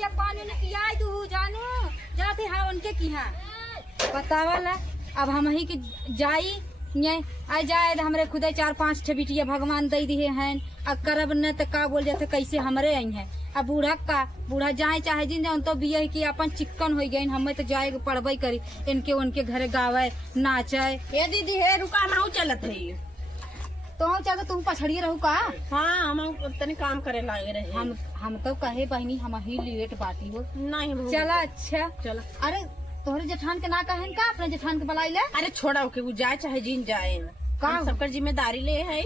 बिटिया पानी ने पिया तू जानू जाते हाँ उनके की हाँ बतावाला अब हम ही के जाई आ जाए हमरे खुदे 4-5 ठे बिटिया भगवान दे दिए हैं अब करब न तो का बोल जाते कैसे हमरे आई हैं अब बूढ़ा जाए चाहे जिन जान तो भी कि अपन चिक्कन हो गई हमें तो जाए पढ़बे करी इनके उनके घरे गावे नाचे ये दीदी है रुका ना चलत है तो चाहते तुम पछड़िए रहू का। हाँ हम तनी काम करे लागे रहे हम तो कहे बहनी हम ही लेट बाती हो नहीं चला अच्छा चला। अरे तोहरे जेठान के ना कहन का अपने जेठान के बुलाई ले। अरे छोड़ा के वो जाए चाहे जिन जाए का सबकर जिम्मेदारी ले है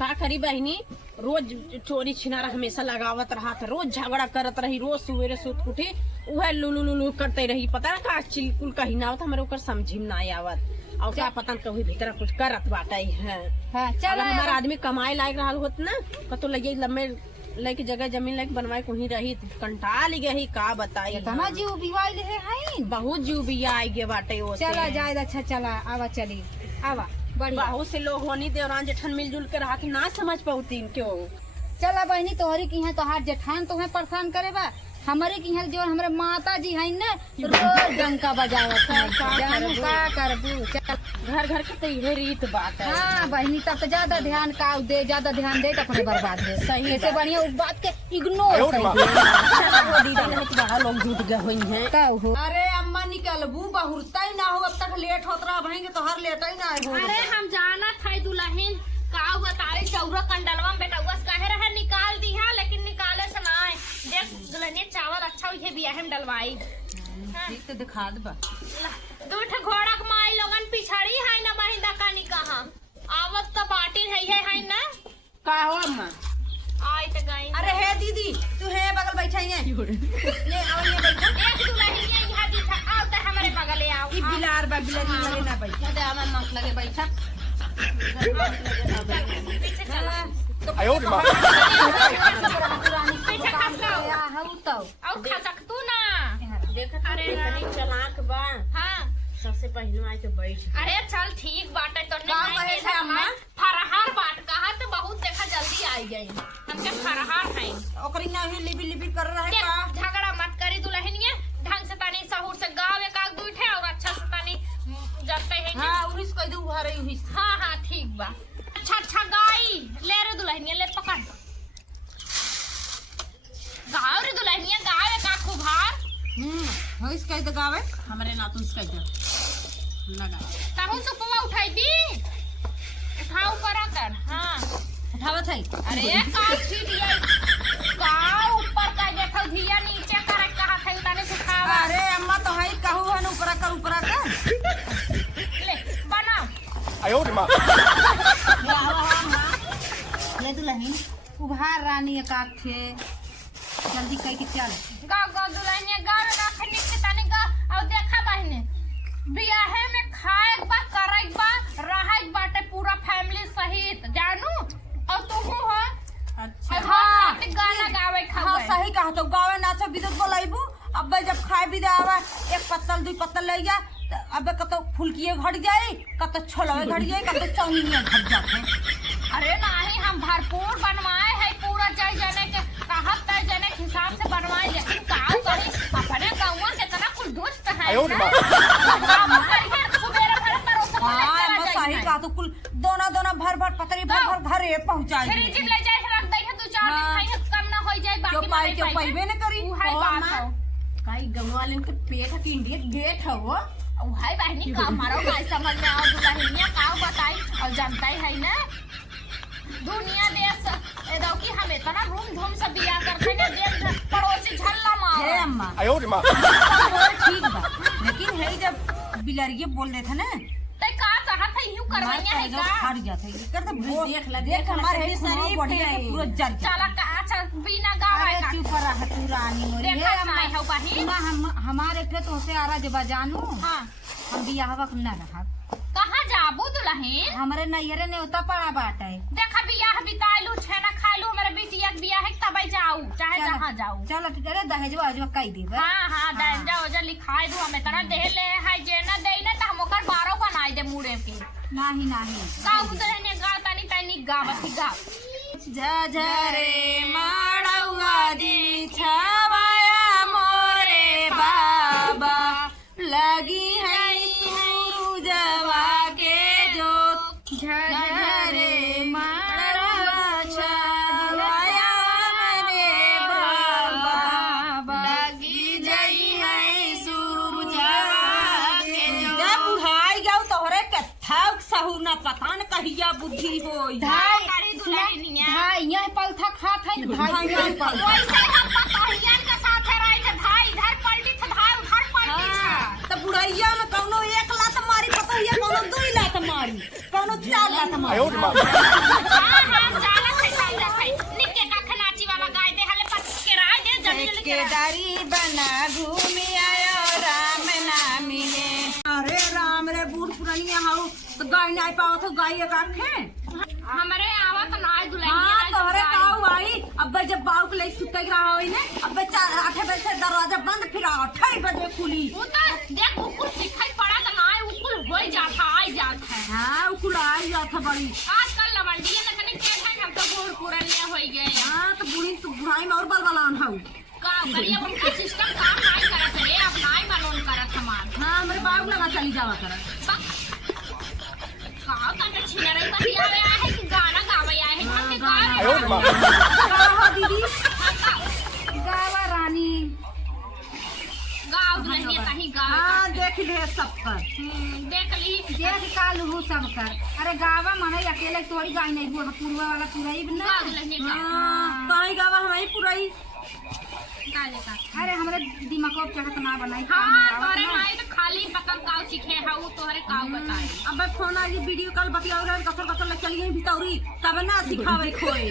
का करी बहनी रोज चोरी छिनारा हमेशा लगावत रहा था रोज झगड़ा करत रही रोज सवेरे सुत उठी वह लुलू लुलू करते रही पता का चिलकुल कहीं ना होता हमारे ऊपर समझी में ना आवत और क्या पता कभी भीतर कुछ करत बाटे है। हाँ, चल हमारा आदमी कमाए लायक रहा होत ना कतो लगे लम्बे लेके जगह जमीन लेके बनवाए कहीं रही कंटा ली गई का बताई इतना जीव बिवाई ले है बहुत जीव बिया आई गे बाटे वो चला जाए अच्छा चला आवा चली आवा बढ़िया बहुत से लोग होनी देवरान जेठान मिलजुल के रहा ना समझ पाती क्यों। चला बहनी तोहरी की है तोहार जेठान तुम्हें परेशान करे बा हमारे की है जो हमारे माता जी है ना रोज डंका बजावत है जानू का करबू चल घर घर के तो यही रीत बात है। हाँ बहनी तब तो ज्यादा ध्यान का दे ज्यादा ध्यान दे तो अपने बर्बाद है सही ऐसे बढ़िया उस बात के इग्नोर बड़ा लोग जुट गए हुई हैं का हो। अरे अम्मा निकलबू बहुरता ही ना हो अब तक लेट होत रहा बहेंगे तो हर लेट ही ना हो। अरे हम जाना था दुल्हन का हुआ तारे चौरा कंडलवा में बेटा बस काहे रहे निकाल दी है लेकिन निकाले से ना है देख दुल्हनिया चावल अच्छा हुई है बियाह में डलवाई ठीक तो दिखा दबा दो ठे घोड़ा के माई लोगन पिछड़ी है ना महिंदा कानी कहा आवत तो बाटी है ना का हो अम्मा आई तो गई। अरे हे दीदी तू है बगल बैठा है ले आओ ये बैठा एक दुल्हनिया यहाँ दिखा आओ तो हमारे बगल आओ ई बिलार बा बिलारी लगे ना बैठा दे हमें मत लगे बैठा पीछे चला आयो रे मां पीछे खस लो हऊ तो और खा सकतू ना देख अरे अरे चलाक बा हाँ सबसे पहले आए तो बैठ अरे चल ठीक बाटे तो का कहे से अम्मा? फरहार बाट कहा तो बहुत देखा जल्दी आई गई हमके फरहार है ओकरी ना ही लिबी लिबी कर रहा है देख, का झगड़ा मत करी दुल्हनिया ढंग से तानी सहूर से गाँव एक आग दूठे और अच्छा से तानी जानते हैं हां उरिस कह दू भरे हुई हाँ हाँ ठीक बा अच्छा अच्छा गाई ले रे दुल्हनिया ले पकड़ गाँव रे दुल्हनिया गाँव एक आग खूब हार होइस कह दे गावे हमरे नातुन से कह दे लगा ताहू से पवा उठाई दी उठाओ करा कर हाँ उठावत है अरे का सीट ये का ऊपर का देखो धिया नीचे करे कहा थे ताने सिखावा अरे अम्मा तो है कहू हन ऊपरा कर ले बनाओ आयो रे मां ले दुल्हन उभार रानी एकाक थे जल्दी कह के चल गा दुल्हनिया गावे रखने के ताने गा और देखा बहने बियाहे में खाए बा करे बा रहे बाटे पूरा फैमिली सहित जानू और तू हो अच्छा हाँ गाना गावे हाँ खावे सही कहा तो गावे नाच विद्युत बोलाइबू अब जब खाए भी आवा एक पत्तल दू पत्तल ले जा अब कतो फुलकिए घट जाए कतो छोलवे घट जाए कतो चौनिया घट जाते अरे नहीं हम भरपूर बनवाए है पूरा जय जने के कहत तय जने के हिसाब से बनवाए लेकिन का करी अपने गाँव के तना कुछ दुष्ट है आयो रे मां सुबेरे भर परोस हाँ मैं सही कहा तो कुल दोना दोना भर भर पतरी भर भर घरे पहुंचा फिर जिम ले जाए रख दे है 2-4 दिन खाई कम ना हो जाए क्यों बाकी पाई क्यों पाईबे न करी उ है बात है काई गंगवाले के पेट के इंडिया गेट है वो उ है बहनी का मारो ना समझ में आओ दुल्हनिया का बताई और जानता है ना दुनिया देश एदो की हम इतना रूम धूम से बिया करते ने देख पड़ोसी झल्ला मार हे अम्मा आयो रे मां ठीक बा लेकिन है जब बिलरिए बोल देथे ना ते का चाहत है यूं करवैया है का हट जाते है कर तो देख हमारे है शरीफ बढ़िया है पूरा जल चला का अच्छा बिना गावे का चुप रह तू रानी मोरी देखा हे नहीं हो बहिन ना हम हमारे थे तो से आरा जब जानू हां हम बियाहवा न रहा कहां जाबू दुल्हन हमरे नैयरे ने उता पड़ा बाटे देखा बियाह बिताइलू छेना खाइलू मेरे बिटिया के बियाह है तब जाऊ चाहे जहां जाऊ चल अरे दहेजवा अजवा कई देबे हाँ हाँ दंजा ओजा लिखाई दू हमें तना दे ले है जेना दे ना त हम ओकर 12 बनाई दे मुड़े के नाही नाही गाँव दुल्हन गा तनी तनी गावती गा झरे माड़वा दी छवाया ना पता न कहिया बुद्धि होई धाई करी दुल्हनिया धाई यहाँ पलथा खात है धाई यहाँ पलथा वैसे हम पतोहियन के साथे रही थे धाई इधर पलटी थे धाई उधर पलटी छा त बुढ़ैया में कौनो 1 लात मारी पतोहिया कौनो 2 लात मारी कौनो 4 लात 哎 मारी 呦我的妈！ हां हां जाला थे जाला थे निके का खनाची वाला गाय दे हले पत के राय दे जल्दी जल्दी के केदारी बना घूमी आयो राम नाम मिले अरे राम रे बूढ़ पुरानिया हाउ तो गाय नहीं पाओ तो गाय एक आखे हमरे आवत नाय दुल्हनिया हाँ तोहरे काऊ आई अब जब बाऊ के लिए सुतई रहा होई ने अब 8 बजे से दरवाजा बंद फिर 8 बजे खुली वो तो देख उकुल सिखाई पड़ा त नाय उकुल होई जाता आई जात है हाँ उकुल आई जाता बड़ी आजकल लवंडिया न कने के है हम तो बूढ़ पुरानिया होई गए हाँ तो बूढ़ी तो बुढ़ाई में और बलबलान हाउ का करिए उनका सिस्टम काम नहीं करत रे अब नहीं मालूम करत हमार हाँ हमारे बाबू लगा चली जावा कर का का छिनरई बतिया आया है कि गाना गावे आया है हम के गा 哎呦我的妈！ हो दीदी गावा रानी गाँव दुल्हनिया कहीं गाँव हाँ देख ले सब कर देख ली देख काल हूँ सब कर अरे गावा मने अकेले तोड़ी गाय नहीं हुआ पूर्वा वाला पूराई ना गाँव दुल्हनिया हाँ कहीं गावा हमारी पुराई का लेका अरे हमरे दिमाग को चाहत ना बनाई हाँ तोरे माई तो खाली पतंग काव सीखे हाउ तोहरे काव बताई अब फोन आई वीडियो कॉल बतियाओ रे कसर कसर ले चली गई भीतौरी तब ना सिखावे खोए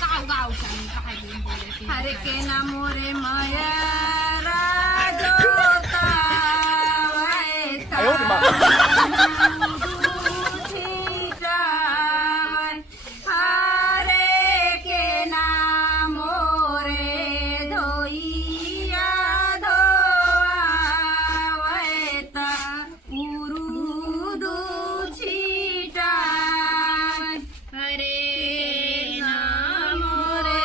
काव गाव चली कहा दिन बोले अरे के ना मोरे माया राजोता 哎呦我的妈！ हरे के ना मोरे धोइया धोआवता उरुदु छिटा अरे नाम रे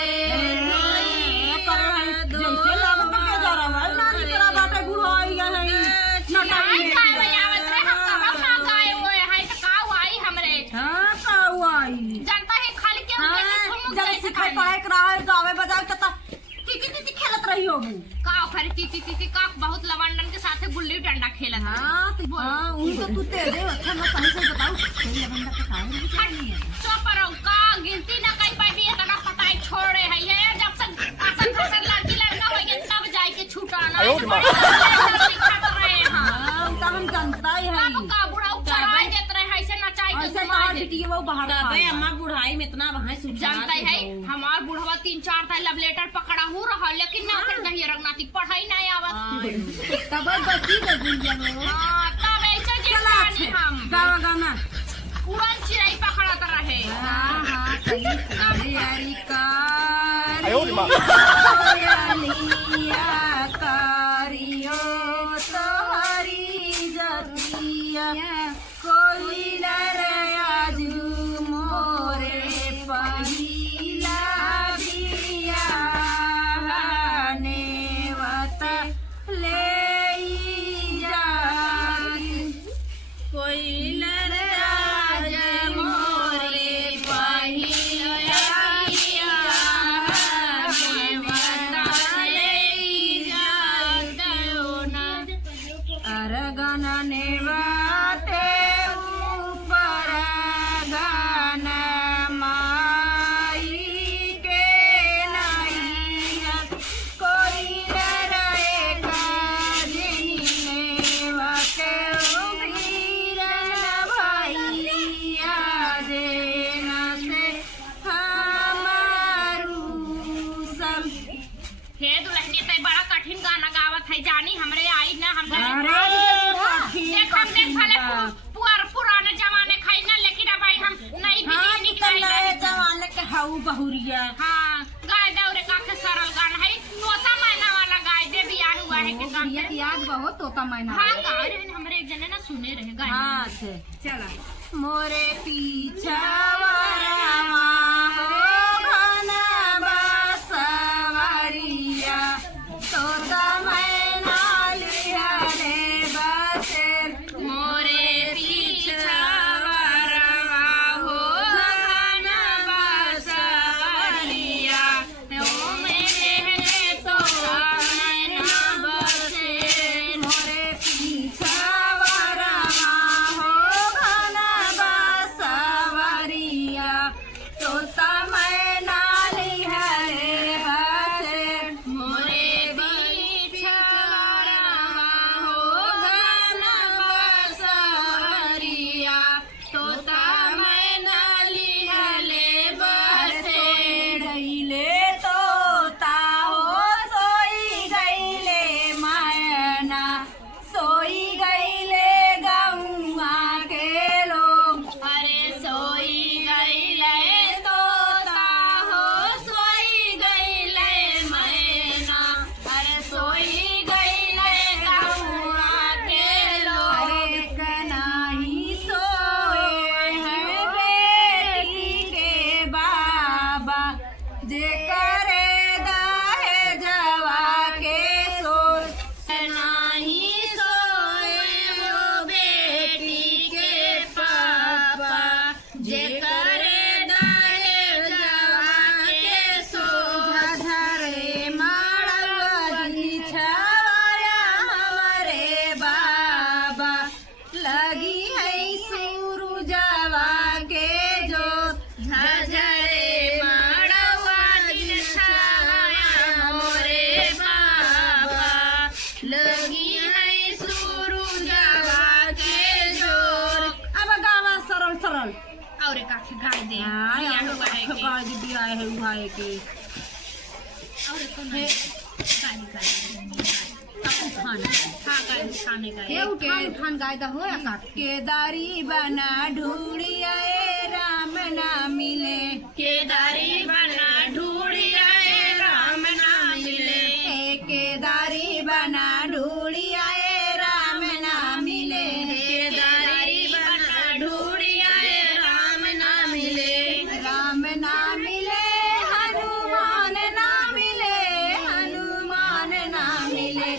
जैसे लगता के जा रहा है नानी तेरा बाटे बुढ़ाई है नहीं गावे आवत रे हम कब ना गाए हुए है तो काव आई हमरे हां काऊ आई जनता है खाली के हां जब सिखाई पढ़ाई करा है गावे बजाए त टी खेलत रही हो काव खरी ती का बहुत लवंडन के साथे गुल्ली डंडा खेलत है हां हां उन तो तू तेरे अच्छा ना सही से बताओ तेरी लवंडा के काहे नहीं है चुप रहो का गिनती ना कई पाई इतना पताई छोड़े है ये जब से आसन खसन लड़की लड़का होगे तब जाए के छूटाना 哎呦我的妈！ सिखात रहे हां हां उनका हम जानता ही है बाबू का बुढ़ा चढ़ाई देत रहे है से नचाई के ऐसे घुमाई कहां देत। बिटिया वो बाहर तबे अम्मा बुढ़ाई में इतना वहां सुझाव जानता है हमार बुढ़वा 3-4 था लव लेटर पकड़ा हो रहा लेकिन ना फिर नहीं रंगनाती पढ़ाई नहीं आवत तब बची गई दुनिया में हां तब ऐसे जे चला जानी हम गावा गाना उड़न चिड़ै पकड़त रहे हाँ हाँ सही यारी का 哎呦我的妈！ कोयलिया करियो तोहरी जतिया कोइलर आजू मोरे पहिला बिया नेवत ले जा कोइलर आज मोरे पहिला बिया अरगन नेवाते ऊपर गन माई के नैया कोई रहे काजनी नेवते उभीरन भैया देन से हमारू सब हे दुल्हनी ते बड़ा कठिन गाना गावत है जानी हमरे आई ना हम देख हम देख भले पुराने जमाने खाई ना लेकिन अब आई हम नई बिजली निकाली जमाने के हाउ बहुरिया हाँ गाय दौरे का के सरल गाना है तोता मैना वाला गाय दे भी आया हुआ है के गाना ये याद बहुत तोता मैना हाँ गाय रहे हमरे एक जने ना सुने रहे गाय हाँ चला मोरे पीछा वरवा हो घन बसवरिया तोता मैना लिया रे बसेर मोरे पीछा वरवा हो घन बसवरिया ओ मेरे तोता मैना बसे मोरे पीछा वरवा हो जे करे दाहे जवा के सोर नाही सोए वो बेटी के पापा जे करे दाहे जवा के सोर धरे माड़वा जी छवाया हमारे बाबा लगी है सूरुजवा के जो झझरे माड़वा दिन छाया मोरे बाबा लगी है सूरुजवा के जोर। अब गावा सरल सरल और का गाय दे गाय दीदी आए है उहाए के और तो नहीं खाने का हे उठान गाय दा होया काट केदारी बना ढूंढिया राम ना मिले केदारी बना ढूंढिया राम ना मिले केदारी बना ढूंढिया राम ना मिले केदारी बना ढूंढिया राम ना मिले राम ना मिले हनुमान ना मिले हनुमान ना मिले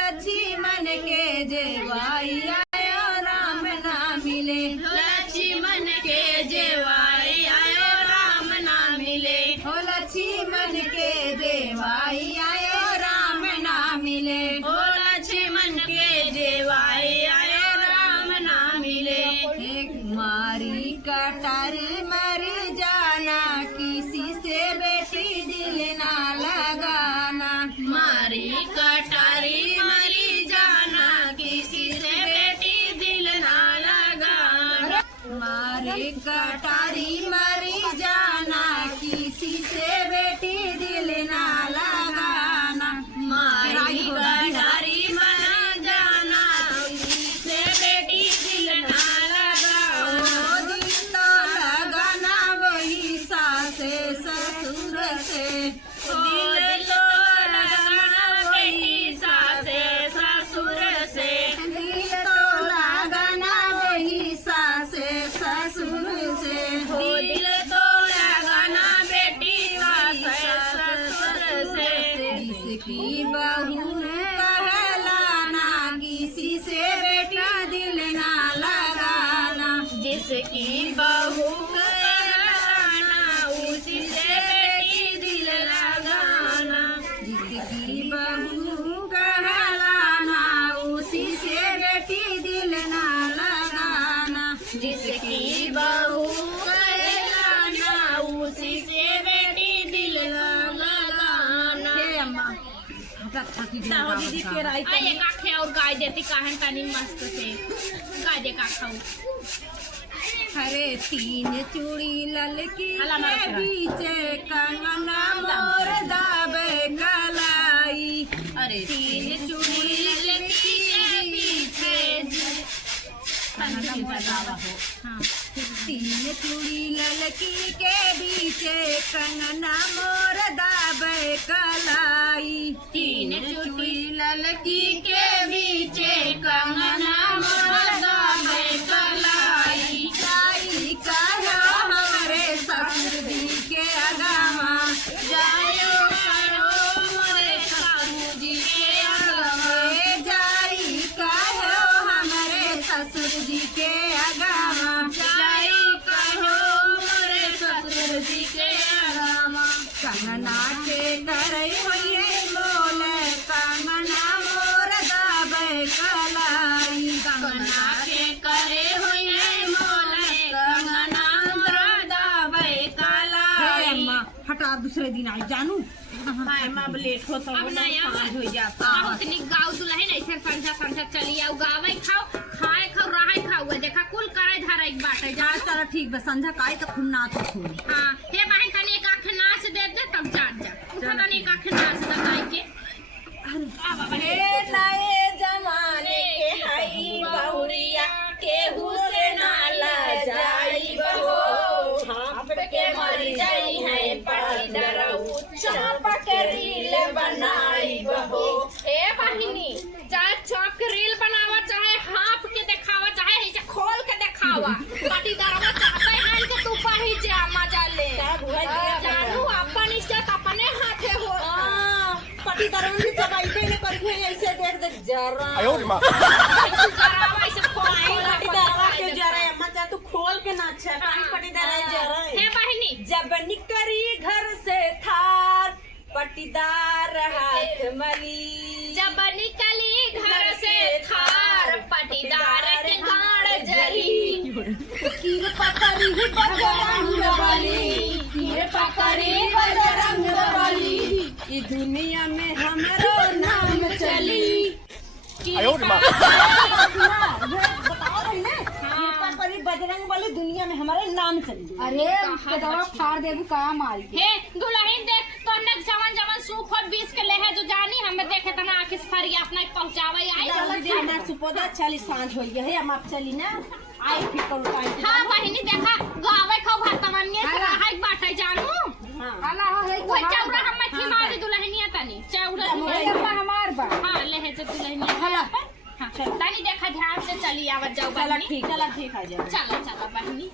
लक्ष्मण के जेवाई आयो राम ना मिले लक्ष्मण के जेवाई आयो राम ना मिले हो लक्ष्मण के जेवाई आयो राम ना मिले ओ लक्ष्मण के जेवाई आयो राम ना मिले एक मारी कटार मर जाना किसी से बेटी दिल ना लगाना मारी कटारी मरी जाना किसी से बेटी दिल ना लगाना मारे कटारी मरी जाना किसी से बेटी दिल ना लगाना मारी कटारी मर जाना किसी से बेटी दिल ना लगाना ओ दिल तो लगाना वही सासे ससुर से दिल तो लगाना वही सासे ससुर से दिल तो लगाना वही सासे ससुर से हो दिल तो लगाना बेटी सासे ससुर से जिसकी बहू कहलाना किसी से बेटा दिल ना लगाना जिसकी बहू कहलाना उसी से बेटी दिल लगाना जिसकी बहू कहलाना उसी से बेटी दिल ना लगाना जिसकी बहू कहलाना उसी से बेटी दिल लगाना। हे अम्मा हटा थकी साहो दीदी के राई आइए का खे और गाय देती कहन तनी मस्त से गाय दे का खाऊ हरे तीन चूड़ी ललकी हला मारो के तेरा। बीच कंगना मोर दाबे कलाई अरे तीन चूड़ी लड़की के पीछे हाँ तीन चूड़ी ललकी के बीच कंगना मोर दाबे कलाई तीन चूड़ी ललकी के बीचे कंगना मोर दाबे कलाई जाई कहो हमारे ससुर जी के अगामा जायो करो मोरे सासू जी के ए जाई कहो हमारे ससुर जी के अगामा जाई कहो मोरे ससुर जी के आरामा कंगना के करे होइए मोल कंगना मोर दाबे कलाई कंगना के करे हुए मोले कंगना मोर दाबे हे कलाई अम्मा हटा दूसरे दिन आई जानू हाय मां अब लेट हो तो अब ना यार हो जाता बहुत निक गाँव दुल्हन ऐसे संझा संझा चली आओ गावे खाओ खाए खाओ रहे खाओ देखा कुल करे धरे एक बाटे जा जा चलो ठीक बा संध्या काई तो खूब नाच खूब हाँ हे बहन तनी एक आँख नाच दे दे तब जान जा उठा तनी एक आँख नाच दे गाय के हे नए जमाने के हई बहुरिया केहू से ना लजाई बहो आप के मर जाई है पड़ी डरऊ चापक रील बनाई बहो ए बहिनी चाहे चौक के रील बनावा चाहे हाफ के दिखावा चाहे ऐसे खोल के दिखावा पाटी दरवा चाहते हैं कि तू पही जा मजा ले जानू अपन इज्जत पट्टी दरवन की चबाइते ने करके ऐसे देख देख जरा 哎呦我的妈！ करावा ऐसे खोलाई पट्टी दरवा के जरा अम्मा जा तू खोल के ना अच्छा पट्टी दरवा जरा हे बहिनी जब निकली घर से थार पट्टीदार हाथ मली जब निकली घर से थार पटीदार के गाड़ जरी कीर पकड़ी बजरंग बली कीर पकड़ी बजरंग बली ई दुनिया में हमरो नाम चली 哎呦我的妈！ बजरंग बली दुनिया में हमारे नाम चली अरे उसके दवा फाड़ देबू का मारी के। हे दुल्हन देख तो ने जवन जवन सूप और 20 के ले है जो जानी हमें देखे तना आखिस फरी अपना पहुंचावे आई ना सुपोदा चली सांझ होई है हम आप चली ना आई फिर करू टाइम हां बहिनी देखा गावे खो भतमनिए से हाई बाटे जानू हां आला हो है वो चौरा हम मच्छी मारी दुल्हनिया तनी चौरा हमार बा हां ले है जो दुल्हनिया हां तनी देखा ध्यान से चली आवत जाओ चला बहिनी ठीक आ जाए चला चला बहिनी